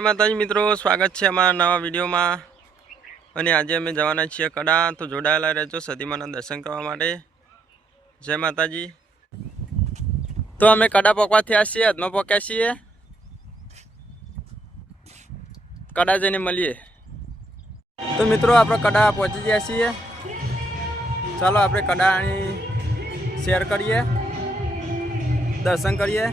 માતાજી મિત્રો, સ્વાગત છે અમારા નવા વિડીયોમાં। અને આજે અમે જવાના છીએ કડા, તો જોડાયેલા રહેજો સતીમાના દર્શન કરવા માટે। જય માતાજી। તો અમે કડા પહોંચવા થયા છીએ, હદમાં પહોંચ્યા છીએ। કડા જઈને મળીએ। તો મિત્રો આપણે કડા પહોંચી ગયા છીએ। ચાલો આપણે કડાની શેર કરીએ, દર્શન કરીએ।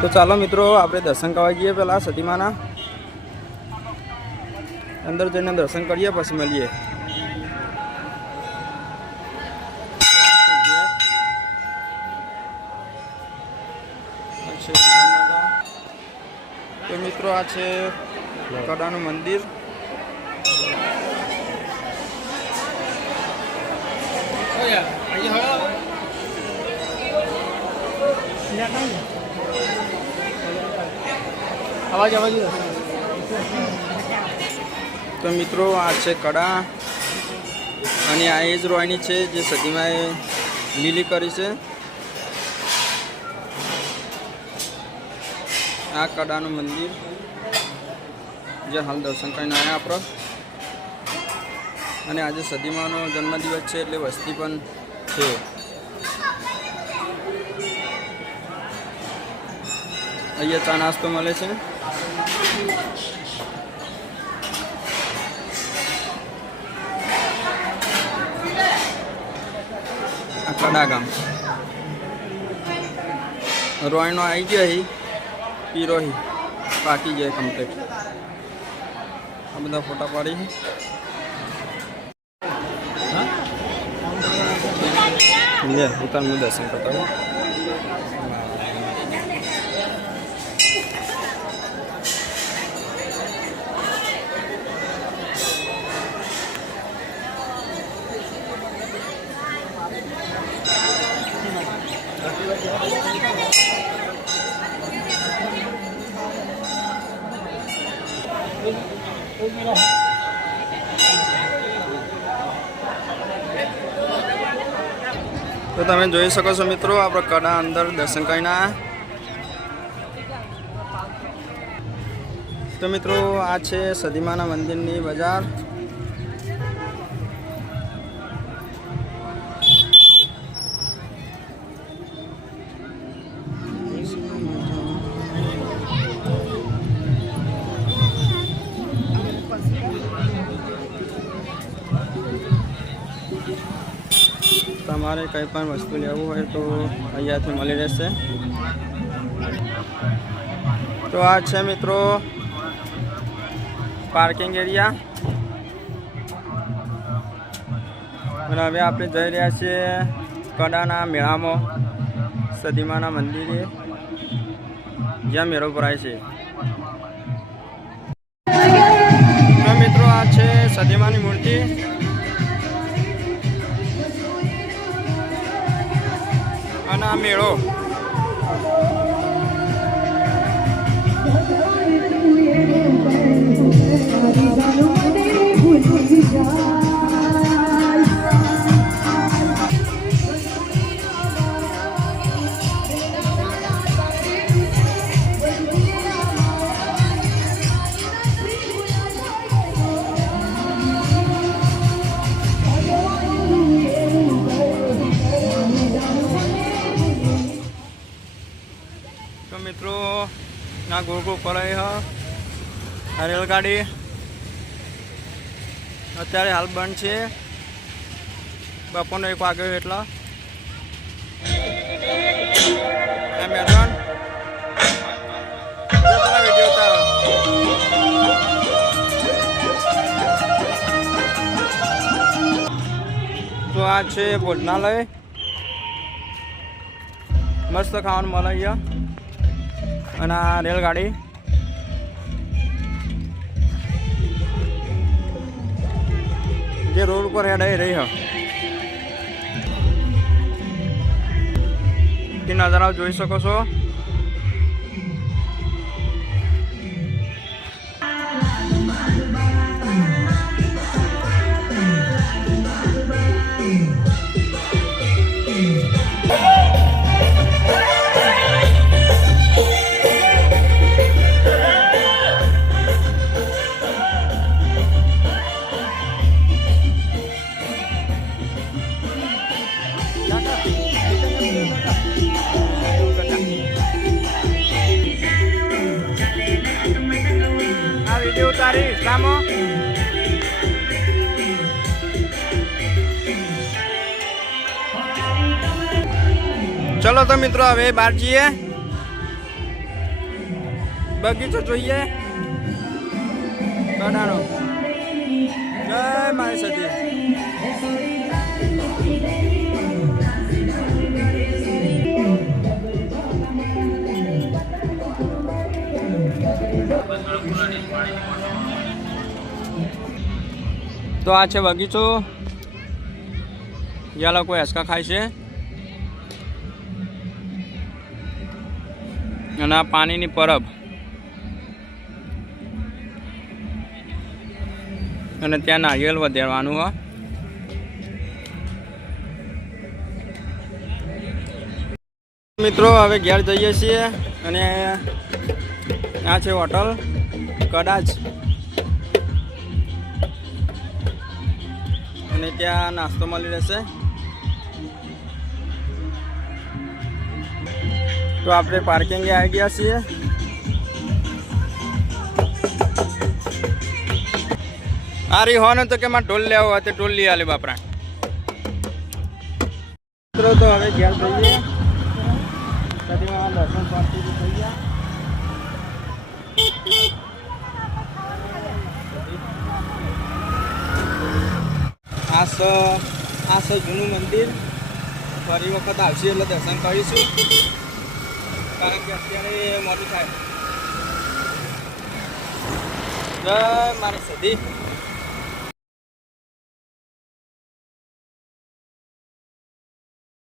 તો ચાલો મિત્રો આપણે દર્શન કરવા જઈએ। પેલા સતીમાના અંદર જઈને દર્શન કરીએ, પછી મળીએ। તો મિત્રો આ છે કડાનું મંદિર। તો મિત્રો આ છે કડા, અને આ એ જ રોયની છે જે સતીમાએ લીલી કરી છે। આ કડાનું મંદિર જે હાલ દર્શન કરીને આવ્યા આપણે। અને આજે સતીમાનો જન્મદિવસ છે એટલે વસ્તી પણ છે। અહીંયા ચા નાસ્તો મળે છે। આ કડા ગામ રોયનો આવી ગયો, અહીં પીરો હી પાકી જાય કમ્પ્લીટ। આ બધા ફોટા પાડી ઉતારનું દર્શન કરતા હોય। તો તમે જોઈ શકો છો મિત્રો, આપણે કડા અંદર દર્શન કરીને આવ્યા। તો મિત્રો આ છે સતીમાના મંદિરની બજાર। તમારે કંઈ પણ વસ્તુ લેવું હોય તો અહીંયાથી મળી રહેશે। તો આ છે મિત્રો પાર્કિંગ એરિયા। અને હવે આપણે જઈ રહ્યા છીએ કડાના મેળામાં, સતીમાના મંદિરે જ્યાં મેળો ભરાય છે। તો મિત્રો આ છે સતીમાની મૂર્તિ। અને આ મેળો મિત્રો ના ગોળ ગોળ ફરાય હ રેલગાડી અત્યારે હાલ બંધ છે। બપોરનો 1 વાગ્યો એટલા મેદાન તો આ છે ભોજનાલય, મસ્ત ખાવાનું મળે અહીંયા। અને આ રેલગાડી જે રોડ ઉપર હેડાઈ રહી તે નજારા જોઈ શકો છો। મારી ઇસ્લામો ચલો તો મિત્રો હવે બહાર જઈએ, બગીચો જોઈએ કડાનો. જય મારી સતી. તો આ છે બગીચો, જ્યાં લોકો હેસકા ખાય છે. અને આ પાણીની પરબ અને ત્યાં નારિયેળ વધેરવાનું હોય. મિત્રો હવે ઘેર જઈએ છીએ અને આ છે હોટલ કડાચ અને ત્યાં નાસ્તો મળી રહેશે. તો આપણે પાર્કિંગે આવી ગયા છીએ. આરી હો ને તો કે માં ઢોલ લેવો હોય તો ઢોલ લઈ આલે બાપરા. મિત્રો તો હવે ઘેર જઈએ, સદીમાં દર્શન શાંતિ થઈ ગયા. આ છે જૂનું મંદિર. ફરી વખત આવશે એટલે દર્શન કરીશું, કારણ કે અત્યારે મોડું થાય. જય મારી સદી.